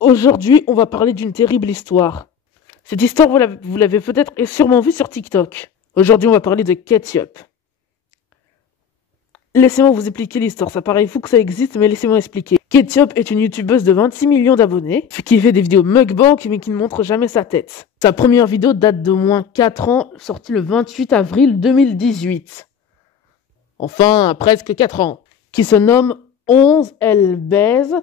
Aujourd'hui, on va parler d'une terrible histoire. Cette histoire, vous l'avez peut-être et sûrement vue sur TikTok. Aujourd'hui, on va parler de Ketchup. Laissez-moi vous expliquer l'histoire. Ça paraît fou que ça existe, mais laissez-moi expliquer. Ketchup est une youtubeuse de 26 millions d'abonnés, qui fait des vidéos mukbang, mais qui ne montre jamais sa tête. Sa première vidéo date d'au moins 4 ans, sortie le 28 avril 2018. Enfin, presque 4 ans. Qui se nomme 11 Elle baise,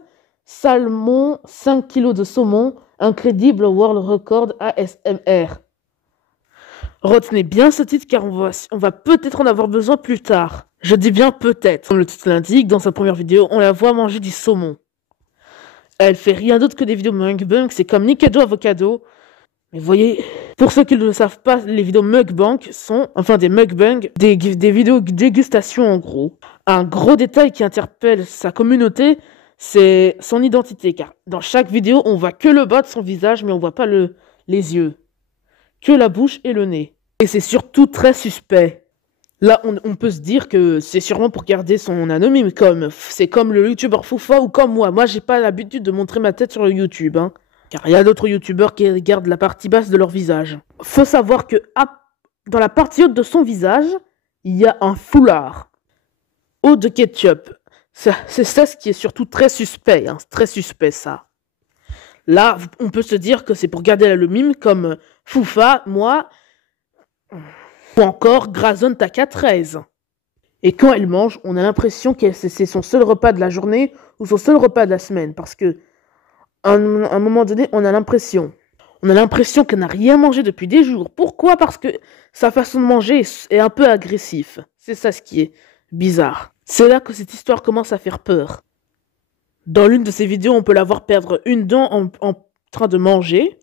salmon, 5 kilos de saumon, incredible world record ASMR. Retenez bien ce titre car on va peut-être en avoir besoin plus tard. Je dis bien peut-être. Comme le titre l'indique, dans sa première vidéo, on la voit manger du saumon. Elle fait rien d'autre que des vidéos mukbang, c'est comme Nikado Avocado. Mais voyez, pour ceux qui ne le savent pas, les vidéos mukbang sont, enfin des mukbang, des vidéos dégustation en gros. Un gros détail qui interpelle sa communauté, c'est son identité, car dans chaque vidéo, on voit que le bas de son visage, mais on voit pas les yeux. Que la bouche et le nez. Et c'est surtout très suspect. Là, on peut se dire que c'est sûrement pour garder son anonyme, c'est comme le youtubeur Foufa ou comme moi. Moi, j'ai pas l'habitude de montrer ma tête sur le YouTube, hein. Car il y a d'autres youtubeurs qui gardent la partie basse de leur visage. Faut savoir que dans la partie haute de son visage, il y a un foulard. Haut de Ketchup. C'est ça ce qui est surtout très suspect, hein. C'est très suspect, ça. Là, on peut se dire que c'est pour garder l'anonyme comme Foufa, moi, ou encore Grazon Taka 13. Et quand elle mange, on a l'impression que c'est son seul repas de la journée ou son seul repas de la semaine. Parce que, à un moment donné, on a l'impression qu'elle n'a rien mangé depuis des jours. Pourquoi? Parce que sa façon de manger est un peu agressive. C'est ça ce qui est bizarre. C'est là que cette histoire commence à faire peur. Dans l'une de ses vidéos, on peut la voir perdre une dent en train de manger.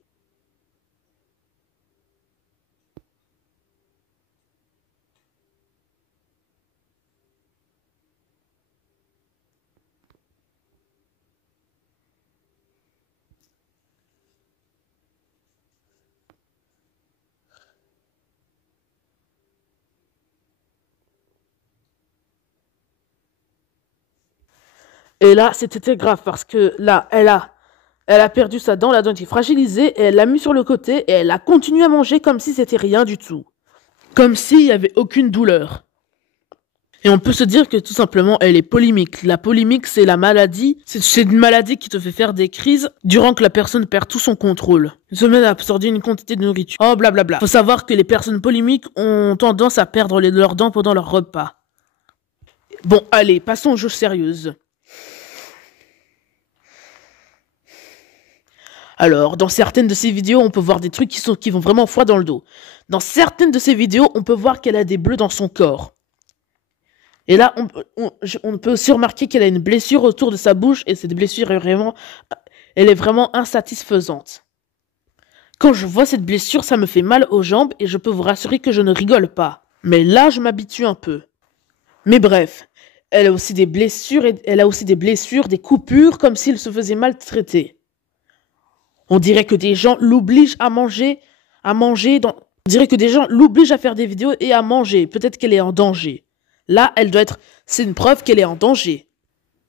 Et là, c'était grave parce que là, elle a perdu sa dent, la dent était fragilisée, et elle l'a mis sur le côté, et elle a continué à manger comme si c'était rien du tout. Comme s'il n'y avait aucune douleur. Et on peut se dire que tout simplement, elle est polémique. La polémique, c'est la maladie. C'est une maladie qui te fait faire des crises durant que la personne perd tout son contrôle. Se met à absorber une quantité de nourriture. Oh, blablabla. Faut savoir que les personnes polémiques ont tendance à perdre leurs dents pendant leur repas. Bon, allez, passons aux choses sérieuses. Alors, dans certaines de ces vidéos, on peut voir des trucs qui vont vraiment froid dans le dos. Dans certaines de ces vidéos, on peut voir qu'elle a des bleus dans son corps. Et là, on peut aussi remarquer qu'elle a une blessure autour de sa bouche, et cette blessure elle est vraiment insatisfaisante. Quand je vois cette blessure, ça me fait mal aux jambes, et je peux vous rassurer que je ne rigole pas. Mais là, je m'habitue un peu. Mais bref, elle a aussi des blessures, des coupures, comme s'il se faisait maltraiter. On dirait que des gens l'obligent à manger, On dirait que des gens l'obligent à faire des vidéos et à manger. Peut-être qu'elle est en danger. Là, c'est une preuve qu'elle est en danger.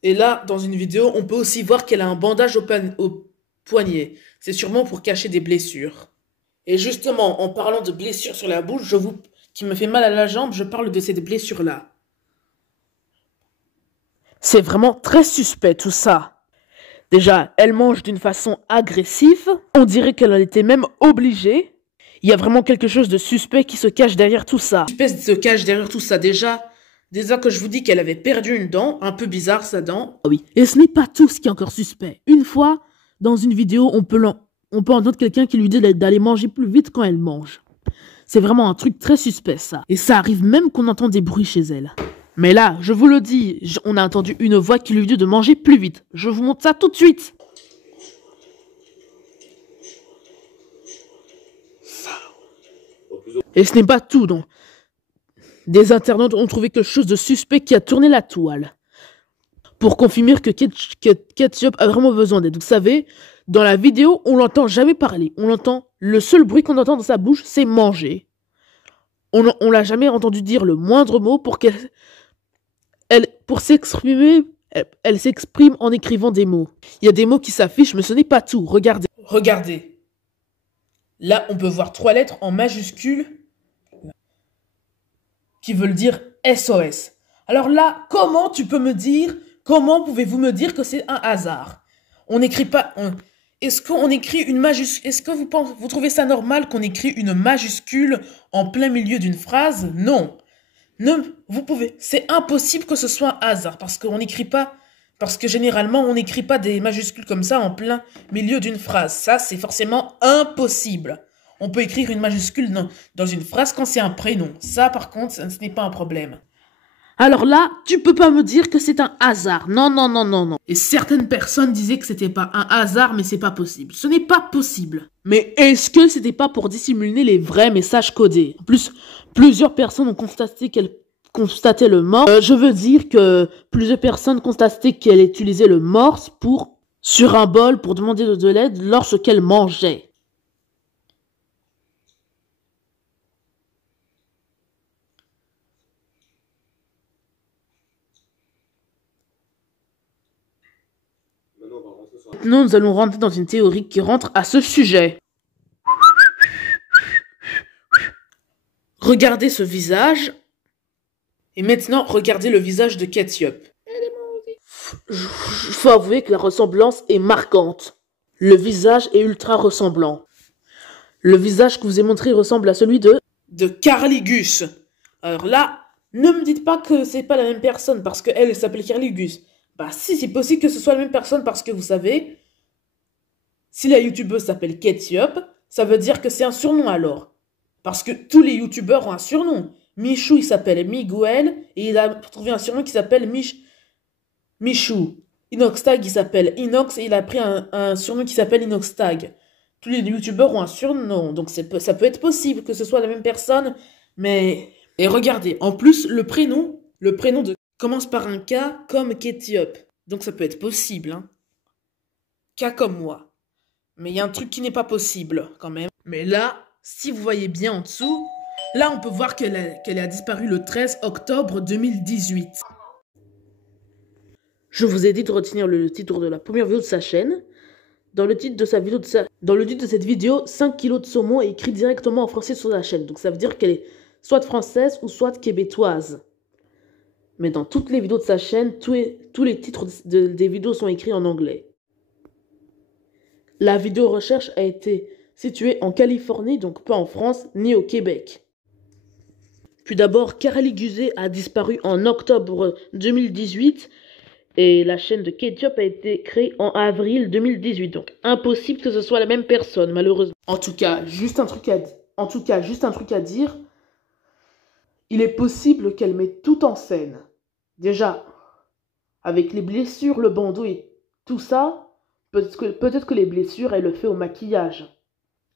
Et là, dans une vidéo, on peut aussi voir qu'elle a un bandage au poignet. C'est sûrement pour cacher des blessures. Et justement, en parlant de blessures sur la bouche, qui me fait mal à la jambe, je parle de cette blessure-là. C'est vraiment très suspect tout ça. Déjà, elle mange d'une façon agressive. On dirait qu'elle en était même obligée. Il y a vraiment quelque chose de suspect qui se cache derrière tout ça. Déjà que je vous dis qu'elle avait perdu une dent, un peu bizarre sa dent. Ah oui. Et ce n'est pas tout ce qui est encore suspect. Une fois, dans une vidéo, on peut entendre quelqu'un qui lui dit d'aller manger plus vite quand elle mange. C'est vraiment un truc très suspect ça. Et ça arrive même qu'on entend des bruits chez elle. Mais là, je vous le dis, on a entendu une voix qui lui dit de manger plus vite. Je vous montre ça tout de suite. Et ce n'est pas tout, non. Des internautes ont trouvé quelque chose de suspect qui a tourné la toile. Pour confirmer que Ketchup a vraiment besoin d'aide. Vous savez, dans la vidéo, on l'entend jamais parler. Le seul bruit qu'on entend dans sa bouche, c'est manger. On l'a jamais entendu dire le moindre mot pour s'exprimer. Elle s'exprime en écrivant des mots. Il y a des mots qui s'affichent, mais ce n'est pas tout. Regardez. Regardez. Là, on peut voir 3 lettres en majuscule qui veulent dire SOS. Alors là, comment pouvez-vous me dire que c'est un hasard? On n'écrit pas... Est-ce qu'on écrit une majuscule? Est-ce que vous trouvez ça normal qu'on écrit une majuscule en plein milieu d'une phrase? Non. C'est impossible que ce soit un hasard parce que généralement on n'écrit pas des majuscules comme ça en plein milieu d'une phrase. Ça, c'est forcément impossible. On peut écrire une majuscule dans une phrase quand c'est un prénom. Ça, par contre, ce n'est pas un problème. Alors là, tu peux pas me dire que c'est un hasard. Non, non, non, non, non. Et certaines personnes disaient que c'était pas un hasard, mais c'est pas possible. Ce n'est pas possible. Mais est-ce que c'était pas pour dissimuler les vrais messages codés? En plus, plusieurs personnes ont constaté qu'elle constatait le morse. Je veux dire que plusieurs personnes constataient qu'elle utilisait le morse sur un bol pour demander de l'aide lorsqu'elle mangeait. Maintenant, nous allons rentrer dans une théorie qui rentre à ce sujet. Regardez ce visage. Et maintenant, regardez le visage de Ketchup. Faut avouer que la ressemblance est marquante. Le visage est ultra ressemblant. Le visage que je vous ai montré ressemble à celui de Carligus. Alors là, ne me dites pas que c'est pas la même personne parce qu'elle s'appelle Carligus. Bah si, c'est possible que ce soit la même personne parce que vous savez, si la youtubeuse s'appelle Ketchup, ça veut dire que c'est un surnom alors. Parce que tous les youtubeurs ont un surnom. Michou, il s'appelle Miguel et il a trouvé un surnom qui s'appelle Michou. Inoxtag, il s'appelle Inox et il a pris un surnom qui s'appelle Inoxtag. Tous les youtubeurs ont un surnom, donc ça peut être possible que ce soit la même personne, mais... Et regardez, en plus, le prénom commence par un K comme Ketchup. Donc ça peut être possible, hein. K comme moi. Mais il y a un truc qui n'est pas possible, quand même. Mais là, si vous voyez bien en dessous, là on peut voir qu'elle a disparu le 13 octobre 2018. Je vous ai dit de retenir le titre de la première vidéo de sa chaîne. Dans le titre de cette vidéo, 5 kilos de saumon est écrit directement en français sur la chaîne. Donc ça veut dire qu'elle est soit française ou soit québécoise. Mais dans toutes les vidéos de sa chaîne, tous les titres des vidéos sont écrits en anglais. La vidéo recherche a été située en Californie, donc pas en France, ni au Québec. Puis d'abord, Carligus a disparu en octobre 2018 et la chaîne de Ketchup a été créée en avril 2018. Donc impossible que ce soit la même personne, malheureusement. En tout cas, juste un truc à dire. Il est possible qu'elle mette tout en scène. Déjà, avec les blessures, le bandeau et tout ça, peut-être que les blessures, elle le fait au maquillage.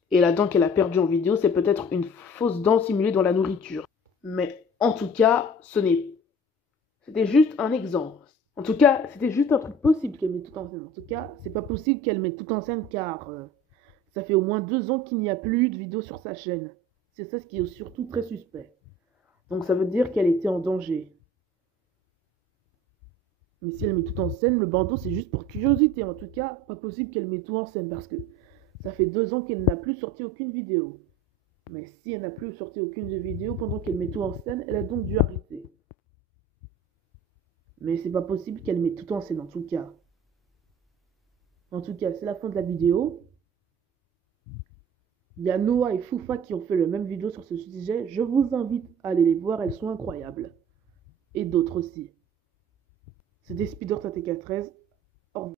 Et la dent qu'elle a perdue en vidéo, c'est peut-être une fausse dent simulée dans la nourriture. Mais en tout cas, c'était juste un exemple. En tout cas, c'était juste un truc possible qu'elle mette tout en scène. En tout cas, c'est pas possible qu'elle mette tout en scène car ça fait au moins 2 ans qu'il n'y a plus de vidéos sur sa chaîne. C'est ça ce qui est surtout très suspect. Donc ça veut dire qu'elle était en danger. Mais si elle met tout en scène, le bandeau c'est juste pour curiosité. En tout cas, pas possible qu'elle mette tout en scène parce que ça fait 2 ans qu'elle n'a plus sorti aucune vidéo. Mais si elle n'a plus sorti aucune vidéo pendant qu'elle met tout en scène, elle a donc dû arrêter. Mais c'est pas possible qu'elle mette tout en scène en tout cas. En tout cas, c'est la fin de la vidéo. Il y a Noah et Foufa qui ont fait la même vidéo sur ce sujet. Je vous invite à aller les voir, elles sont incroyables. Et d'autres aussi. C'était SpeedorTTK13.